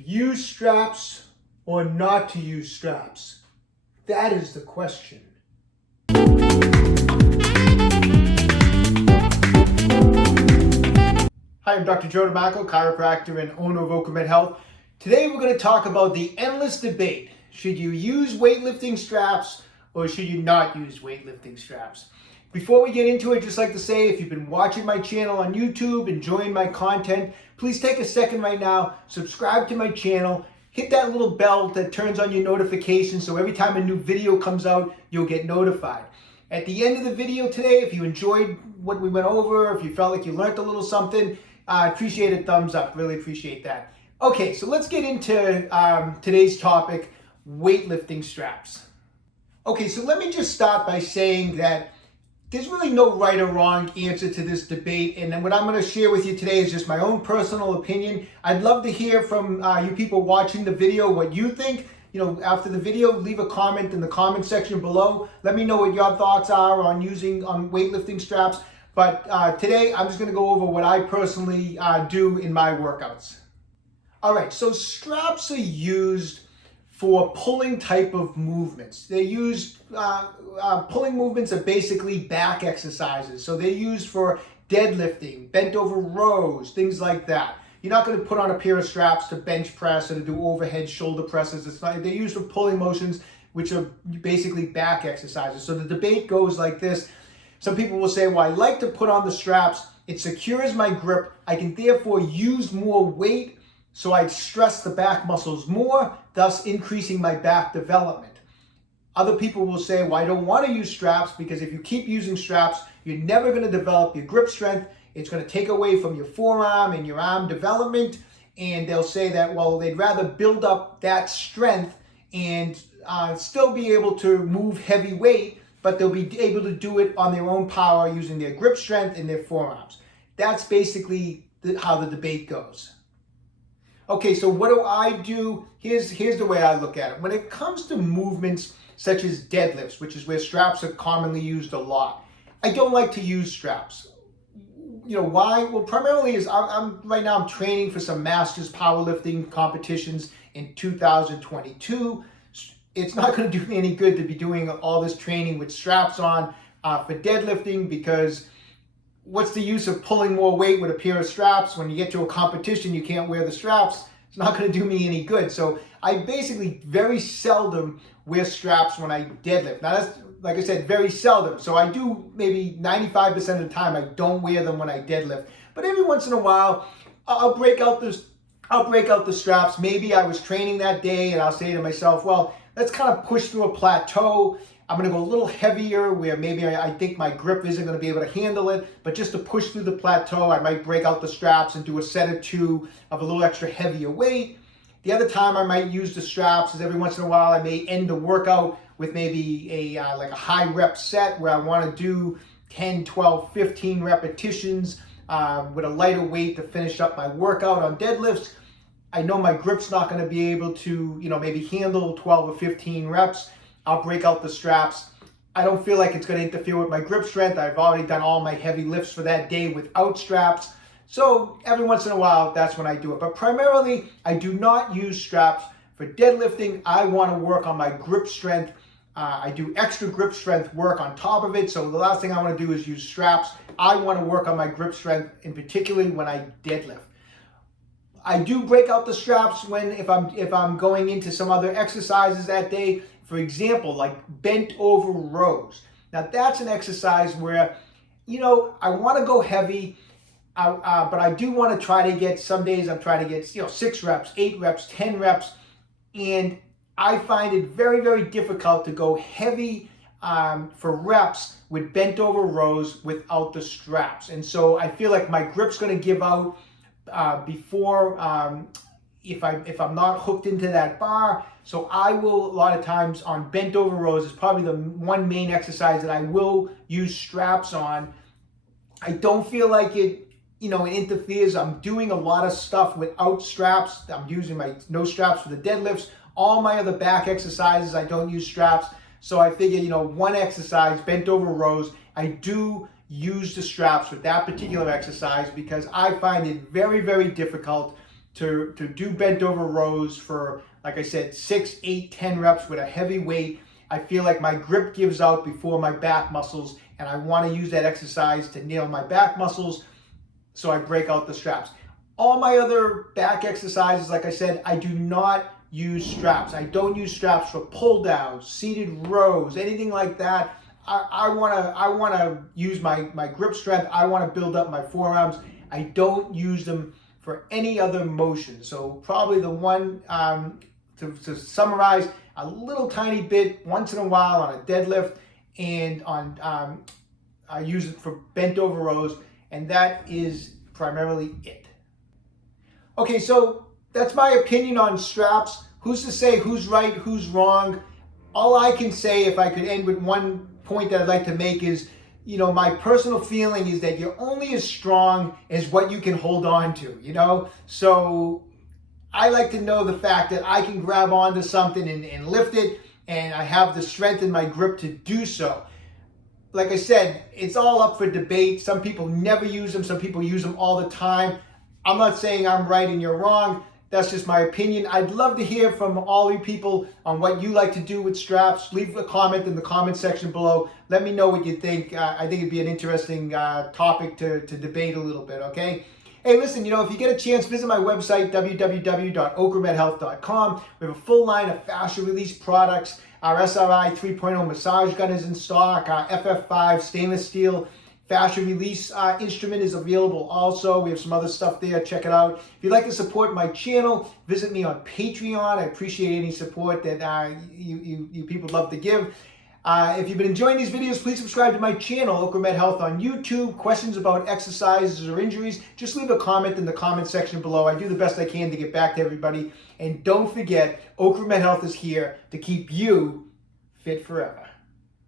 To use straps or not to use straps? That is the question. Hi, I'm Dr. Joe DeMarco, chiropractor and owner of OcraMed Health. Today we're going to talk about the endless debate. Should you use weightlifting straps or should you not use weightlifting straps? Before we get into it, I'd just like to say, if you've been watching my channel on YouTube, enjoying my content, please take a second right now, subscribe to my channel, hit that little bell that turns on your notifications so every time a new video comes out, you'll get notified. At the end of the video today, if you enjoyed what we went over, if you felt like you learned a little something, I appreciate a thumbs up, really appreciate that. Okay, so let's get into today's topic, weightlifting straps. Okay, so let me just start by saying that there's really no right or wrong answer to this debate, and then what I'm going to share with you today is just my own personal opinion. I'd love to hear from you people watching the video what you think. After the video, leave a comment in the comment section below. Let me know what your thoughts are on using weightlifting straps. But today, I'm just going to go over what I personally do in my workouts. All right, so straps are used for pulling type of movements. They're used, pulling movements are basically back exercises. So they're used for deadlifting, bent over rows, things like that. You're not going to put on a pair of straps to bench press or to do overhead shoulder presses. It's not, they're used for pulling motions, which are basically back exercises. So the debate goes like this. Some people will say, well, I like to put on the straps. It secures my grip. I can therefore use more weight, so I'd stress the back muscles more, thus increasing my back development. Other people will say, well, I don't want to use straps because if you keep using straps, you're never going to develop your grip strength. It's going to take away from your forearm and your arm development. And they'll say that, well, they'd rather build up that strength and still be able to move heavy weight, but they'll be able to do it on their own power using their grip strength and their forearms. That's basically how the debate goes. Okay, so what do I do? Here's the way I look at it. When it comes to movements such as deadlifts, which is where straps are commonly used a lot, I don't like to use straps. Why? Well, primarily is right now I'm training for some masters powerlifting competitions in 2022. It's not going to do me any good to be doing all this training with straps on for deadlifting, because what's the use of pulling more weight with a pair of straps? When you get to a competition, you can't wear the straps. It's not going to do me any good. So I basically very seldom wear straps when I deadlift. Now that's, like I said, very seldom. So I do maybe 95% of the time I don't wear them when I deadlift. But every once in a while, I'll break out the straps. Maybe I was training that day and I'll say to myself, well, let's kind of push through a plateau. I'm going to go a little heavier where maybe I think my grip isn't going to be able to handle it, but just to push through the plateau, I might break out the straps and do a set or two of a little extra heavier weight. The other time I might use the straps is every once in a while I may end the workout with maybe like a high rep set where I want to do 10, 12, 15 repetitions with a lighter weight to finish up my workout on deadlifts. I know my grip's not going to be able to, maybe handle 12 or 15 reps. I'll break out the straps. I don't feel like it's going to interfere with my grip strength. I've already done all my heavy lifts for that day without straps. So every once in a while, that's when I do it. But primarily, I do not use straps. For deadlifting, I want to work on my grip strength. I do extra grip strength work on top of it. So the last thing I want to do is use straps. I want to work on my grip strength, and particularly when I deadlift. I do break out the straps if I'm going into some other exercises that day. For example, like bent over rows. Now that's an exercise where, I want to go heavy, but I do want to try to get, some days I'm trying to get, 6 reps, 8 reps, 10 reps. And I find it very, very difficult to go heavy for reps with bent over rows without the straps. And so I feel like my grip's going to give out before, if I'm not hooked into that bar. So I will, a lot of times on bent over rows is probably the one main exercise that I will use straps on. I don't feel like it interferes. I'm doing a lot of stuff without straps. I'm using my no straps for the deadlifts. All my other back exercises, I don't use straps. So I figure, one exercise, bent over rows, I do use the straps with that particular exercise because I find it very, very difficult to do bent over rows for, like I said, 6, 8, 10 reps with a heavy weight. I feel like my grip gives out before my back muscles, and I want to use that exercise to nail my back muscles, so I break out the straps. All my other back exercises, like I said, I do not use straps. I don't use straps for pull downs, seated rows, anything like that. I wanna use my grip strength. I wanna build up my forearms. I don't use them for any other motion. So probably the one, to summarize, a little tiny bit once in a while on a deadlift, and on I use it for bent over rows, and that is primarily it. Okay, so that's my opinion on straps. Who's to say who's right, who's wrong? All I can say, if I could end with one point that I'd like to make, is, you know, my personal feeling is that you're only as strong as what you can hold on to, you know? So I like to know the fact that I can grab onto something and lift it, and I have the strength in my grip to do so. Like I said, it's all up for debate. Some people never use them. Some people use them all the time. I'm not saying I'm right and you're wrong. That's just my opinion. I'd love to hear from all you people on what you like to do with straps. Leave a comment in the comment section below. Let me know what you think. I think it'd be an interesting topic to debate a little bit, okay? Hey, listen, you know, if you get a chance, visit my website, www.OcraMedHealth.com. We have a full line of fascia release products. Our SRI 3.0 massage gun is in stock. Our FF5 stainless steel fascia release instrument is available also. We have some other stuff there. Check it out. If you'd like to support my channel, visit me on Patreon. I appreciate any support that you people love to give. If you've been enjoying these videos, please subscribe to my channel, OcraMed Health on YouTube. Questions about exercises or injuries, just leave a comment in the comment section below. I do the best I can to get back to everybody. And don't forget, OcraMed Health is here to keep you fit forever.